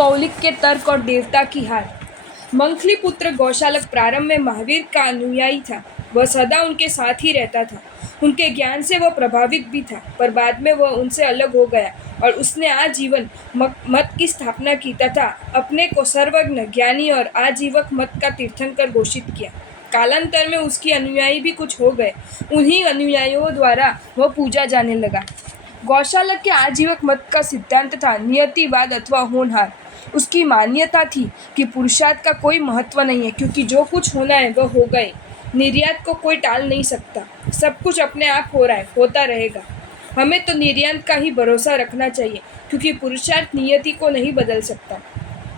कौलिक के तर्क और देवता की हार। मंथली पुत्र गौशालक प्रारंभ में महावीर का अनुयायी था। वह सदा उनके साथ ही रहता था। उनके ज्ञान से वह प्रभावित भी था, पर बाद में वह उनसे अलग हो गया और उसने आजीवन मत की स्थापना की तथा अपने को सर्वज्ञ, ज्ञानी और आजीवक मत का तीर्थंकर घोषित किया। कालांतर में उसकी अनुयायी भी कुछ हो गए। उन्हीं अनुयायियों द्वारा वह पूजा जाने लगा। गौशालक के आजीवक मत का सिद्धांत था नियतिवाद अथवा होनहार। उसकी मान्यता थी कि पुरुषार्थ का कोई महत्व नहीं है, क्योंकि जो कुछ होना है वह हो गए। निर्यात को कोई टाल नहीं सकता। सब कुछ अपने आप हो रहा है, होता रहेगा। हमें तो निर्यात का ही भरोसा रखना चाहिए, क्योंकि पुरुषार्थ नियति को नहीं बदल सकता।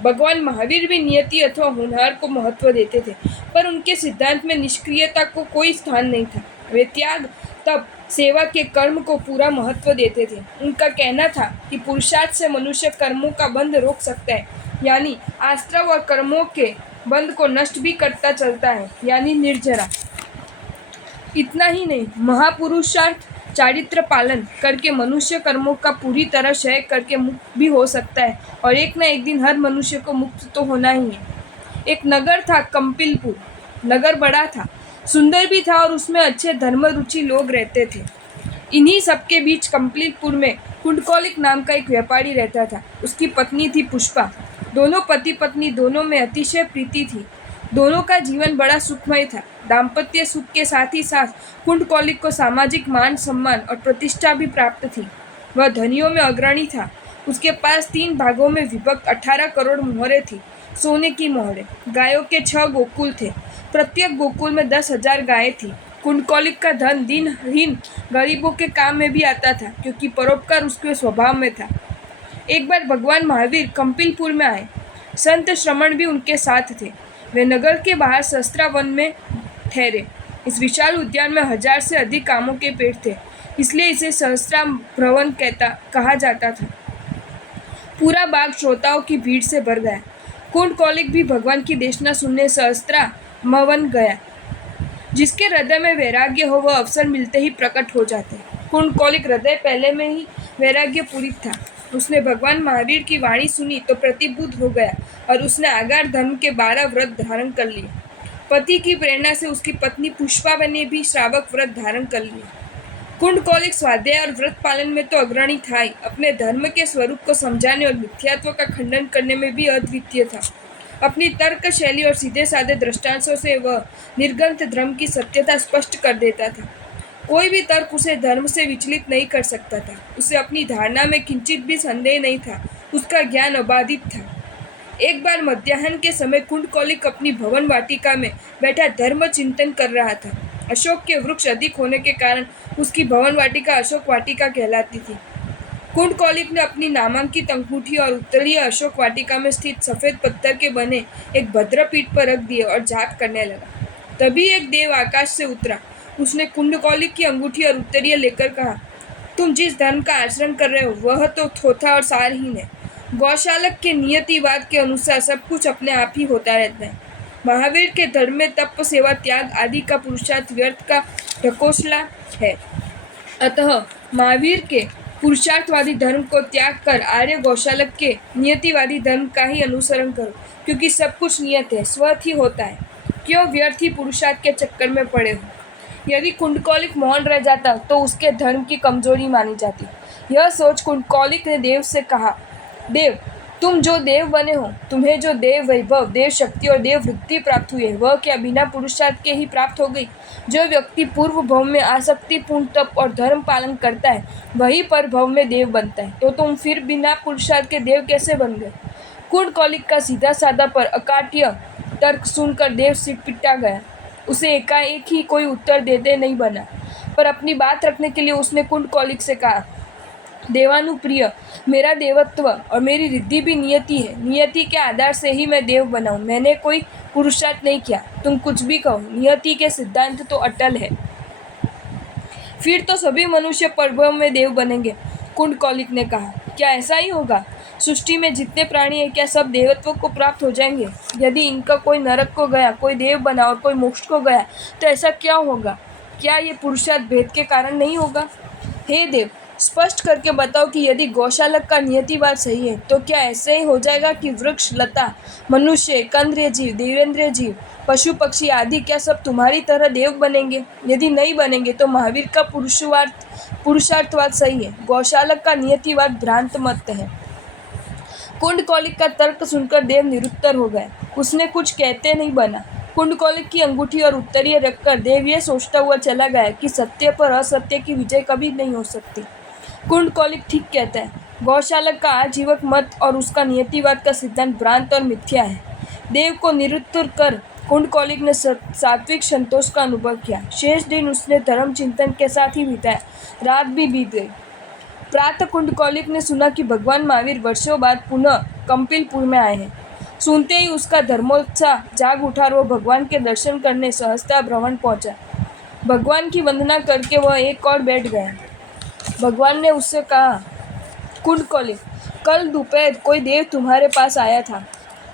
भगवान महावीर भी नियति अथवा होनहार को महत्व देते थे, पर उनके सिद्धांत में निष्क्रियता को कोई स्थान नहीं था। वे त्याग, तप, सेवा के कर्म को पूरा महत्व देते थे। उनका कहना था कि पुरुषार्थ से मनुष्य कर्मों का बंध रोक सकता है, यानी आश्रव, और कर्मों के बंध को नष्ट भी करता चलता है, यानी निर्जरा। इतना ही नहीं, महापुरुषार्थ चारित्र पालन करके मनुष्य कर्मों का पूरी तरह क्षय करके मुक्त भी हो सकता है, और एक न एक दिन हर मनुष्य को मुक्त तो होना ही है। एक नगर था कंपिलपुर। नगर बड़ा था, सुंदर भी था, और उसमें अच्छे धर्मरुचि लोग रहते थे। इन्हीं सबके बीच कंपिलपुर में कुंडकौलिक नाम का एक व्यापारी रहता था। उसकी पत्नी थी पुष्पा। दोनों पति पत्नी, दोनों में अतिशय प्रीति थी। दोनों का जीवन बड़ा सुखमय था। दाम्पत्य सुख के साथ ही साथ कुंडकौलिक को सामाजिक मान सम्मान और प्रतिष्ठा भी प्राप्त थी। वह धनियों में अग्रणी था। उसके पास 3 भागों में विभक्त 18 करोड़ मोहरें थी, सोने की मोहरें। गायों के 6 गोकुल थे। प्रत्येक गोकुल में 10,000 गायें थी। कुंडकौलिक का धन दिनहीन गरीबों के काम में भी आता था, क्योंकि परोपकार उसके स्वभाव में था। एक बार भगवान महावीर कंपिलपुर में आए। संत श्रमण भी उनके साथ थे। वे नगर के बाहर शस्त्रा वन में ठहरे। इस विशाल उद्यान में 1000 से अधिक आमों के पेड़ थे, इसलिए इसे सहस्त्रा भवन कहा जाता था। पूरा बाग श्रोताओं की भीड़ से भर गया। कुंडकौलिक भी भगवान की देशना सुनने सहस्त्रा भवन गया। जिसके हृदय में वैराग्य हो, वह अवसर मिलते ही प्रकट हो जाते। कुंडकौलिक हृदय पहले में ही वैराग्य पूरित था। उसने भगवान महावीर की वाणी सुनी तो प्रतिबुद्ध हो गया, और उसने आगार धर्म के 12 व्रत धारण कर लिए। पति की प्रेरणा से उसकी पत्नी पुष्पा ने भी श्रावक व्रत धारण कर लिए। कुंडकौलिक स्वाध्याय और व्रत पालन में तो अग्रणी था ही, अपने धर्म के स्वरूप को समझाने और मिथ्यात्व का खंडन करने में भी अद्वितीय था। अपनी तर्क शैली और सीधे साधे दृष्टांतों से वह निर्ग्रंथ धर्म की सत्यता स्पष्ट कर देता था। कोई भी तर्क उसे धर्म से विचलित नहीं कर सकता था। उसे अपनी धारणा में किंचित भी संदेह नहीं था। उसका ज्ञान अबाधित था। एक बार मध्याह्न के समय कुंडकौलिक अपनी भवन वाटिका में बैठा धर्म चिंतन कर रहा था। अशोक के वृक्ष अधिक होने के कारण उसकी भवन वाटिका अशोक वाटिका कहलाती थी। कुंडकौलिक ने अपनी नामांकित अंगूठी और उत्तरीय अशोक वाटिका में स्थित सफेद पत्थर के बने एक भद्र पीठ पर रख दिए और जाप करने लगा। तभी एक देव आकाश से उतरा। उसने कुंडकौलिक की अंगूठी और उत्तरीय लेकर कहा, तुम जिस धर्म का आचरण कर रहे हो वह तो थोथा और सारहीन है। गौशालक के नियतिवाद के अनुसार सब कुछ अपने आप ही होता रहता है। महावीर के धर्म में तप, सेवा, त्याग आदि का पुरुषार्थ व्यर्थ का ढकोसला है। अतः महावीर के पुरुषार्थवादी धर्म को त्याग कर आर्य गौशालक के नियतिवादी धर्म का ही अनुसरण करो, क्योंकि सब कुछ नियत है, स्वतः ही होता है। क्यों व्यर्थ ही पुरुषार्थ के चक्कर में पड़े हो। यदि कुंडकौलिक मौन रह जाता तो उसके धर्म की कमजोरी मानी जाती। यह सोच कुंडकौलिक ने देव से कहा, देव, तुम जो देव बने हो, तुम्हें जो देव वैभव, देव शक्ति और देव वृत्ति प्राप्त हुई है, वह क्या बिना पुरुषार्थ के ही प्राप्त हो गई। जो व्यक्ति पूर्व भव में आसक्तिपूर्ण तप और धर्म पालन करता है, वही पर भव में देव बनता है। तो तुम फिर बिना पुरुषार्थ के देव कैसे बन गए। कुंडकौलिक का सीधा साधा पर अकाट्य तर्क सुनकर देव सिरपिटा गया। उसे एकाएक ही कोई उत्तर देते नहीं बना, पर अपनी बात रखने के लिए उसने कुंडकौलिक से कहा, देवानुप्रिय, मेरा देवत्व और मेरी रिद्धि भी नियति है। नियति के आधार से ही मैं देव बना हूँ। मैंने कोई पुरुषार्थ नहीं किया। तुम कुछ भी कहो, नियति के सिद्धांत तो अटल है। फिर तो सभी मनुष्य परभव में देव बनेंगे। कुंडकौलिक ने कहा, क्या ऐसा ही होगा। सृष्टि में जितने प्राणी हैं, क्या सब देवत्व को प्राप्त हो जाएंगे। यदि इनका कोई नरक को गया, कोई देव बना और कोई मोक्ष को गया, तो ऐसा क्या होगा। क्या ये पुरुषार्थ भेद के कारण नहीं होगा। हे देव, स्पष्ट करके बताओ कि यदि गौशालक का नियतिवाद सही है तो क्या ऐसे ही हो जाएगा कि वृक्ष, लता, मनुष्य, कंद्रीय जीव, देवेंद्रीय जीव, पशु, पक्षी आदि क्या सब तुम्हारी तरह देव बनेंगे? यदि नहीं बनेंगे तो महावीर का पुरुषार्थवाद सही है, गौशालक का नियतिवाद भ्रांत मत है। कुंडकौलिक का तर्क सुनकर देव निरुत्तर हो गए। उसने कुछ कहते नहीं बना। कुंडकौलिक की अंगूठी और उत्तरीय रखकर देव ये सोचता हुआ चला गया कि सत्य पर असत्य की विजय कभी नहीं हो सकती। कुंडकौलिक ठीक कहता है, गौशालक का आजीवक मत और उसका नियतिवाद का सिद्धांत भ्रांत और मिथ्या है। देव को निरुत्तर कर कुंडकौलिक ने सात्विक संतोष का अनुभव किया। शेष दिन उसने धर्म चिंतन के साथ ही बिताया। रात भी बीत गई। प्रातः कुंडकौलिक ने सुना कि भगवान महावीर वर्षों बाद पुनः कंपिलपुर में आए हैं। सुनते ही उसका धर्मोत्साह जाग उठा और वो भगवान के दर्शन करने सहस्ता भ्रमण पहुंचा। भगवान की वंदना करके वह एक और बैठ गया। भगवान ने उससे कहा, कुंडकौलिक, कल दोपहर कोई देव तुम्हारे पास आया था।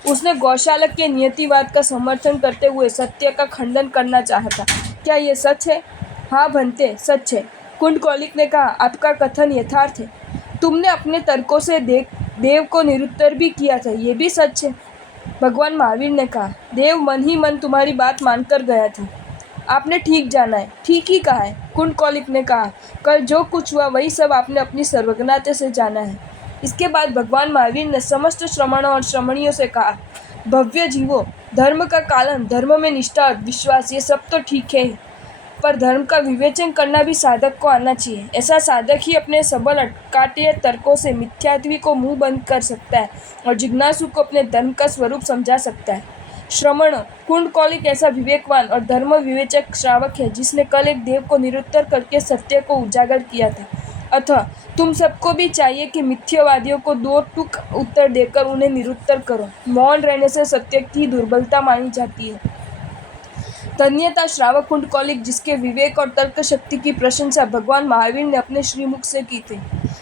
उसने गौशालक के नियतिवाद का समर्थन करते हुए सत्य का खंडन करना चाहा था। क्या यह सच है? हाँ भंते, सच है। कुंडकौलिक ने कहा, आपका कथन यथार्थ है। तुमने अपने तर्कों से देव को निरुत्तर भी किया था, ये भी सच है। भगवान महावीर ने कहा, देव मन ही मन तुम्हारी बात मानकर गया था। आपने ठीक जाना है, ठीक ही कहा है। कुंडकौलिक ने कहा, कल जो कुछ हुआ वही सब आपने अपनी सर्वज्ञता से जाना है। इसके बाद भगवान महावीर ने समस्त श्रमणों और श्रमणियों से कहा, भव्य जीवो, धर्म का कालन, धर्म में निष्ठा और विश्वास ये सब तो ठीक है, पर धर्म का विवेचन करना भी साधक को आना चाहिए। ऐसा साधक ही अपने सबल अटकाटे तर्कों से मिथ्यात्वी को मुंह बंद कर सकता है और जिज्ञासु को अपने धर्म का स्वरूप समझा सकता है। श्रमण, कुंडकौलिक ऐसा विवेकवान और धर्म विवेचक श्रावक है जिसने कल एक देव को निरुत्तर करके सत्य को उजागर किया था। अतः तुम सबको भी चाहिए कि मिथ्यावादियों को दो टूक उत्तर देकर उन्हें निरुत्तर करो। मौन रहने से सत्य की दुर्बलता मानी जाती है। धन्यता श्रावक कुंडकौलिक, जिसके विवेक और तर्क शक्ति की प्रशंसा भगवान महावीर ने अपने श्रीमुख से की थी।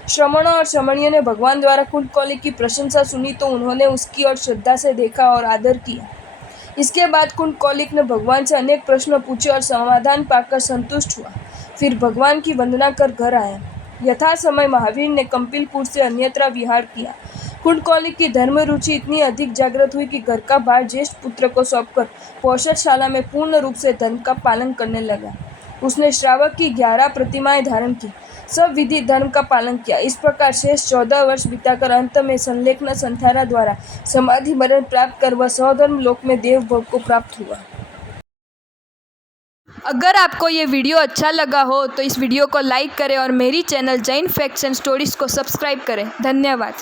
श्रमणों और श्रमणियों ने भगवान द्वारा कुंडकौलिक की प्रशंसा सुनी तो उन्होंने उसकी ओर श्रद्धा से देखा और आदर किया। इसके बाद कुंडकौलिक ने भगवान से अनेक प्रश्न पूछे और समाधान पाकर संतुष्ट हुआ। फिर भगवान की वंदना कर घर आया। यथा समय महावीर ने कंपिलपुर से अन्यत्र विहार किया। कुंडकौलिक की धर्म रुचि इतनी अधिक जागृत हुई कि घर का भार ज्येष्ठ पुत्र को सौंपकर पौषधशाला में पूर्ण रूप से धर्म का पालन करने लगा। उसने श्रावक की 11 प्रतिमाएं धारण की, सब विधि धर्म का पालन किया। इस प्रकार शेष 14 वर्ष बिताकर अंत में संलेखन संथारा द्वारा समाधि मरण प्राप्त कर वह सौधर्म लोक में देव भोग को प्राप्त हुआ। अगर आपको ये वीडियो अच्छा लगा हो तो इस वीडियो को लाइक करें और मेरी channel Jain facts and stories को सब्सक्राइब करें। धन्यवाद।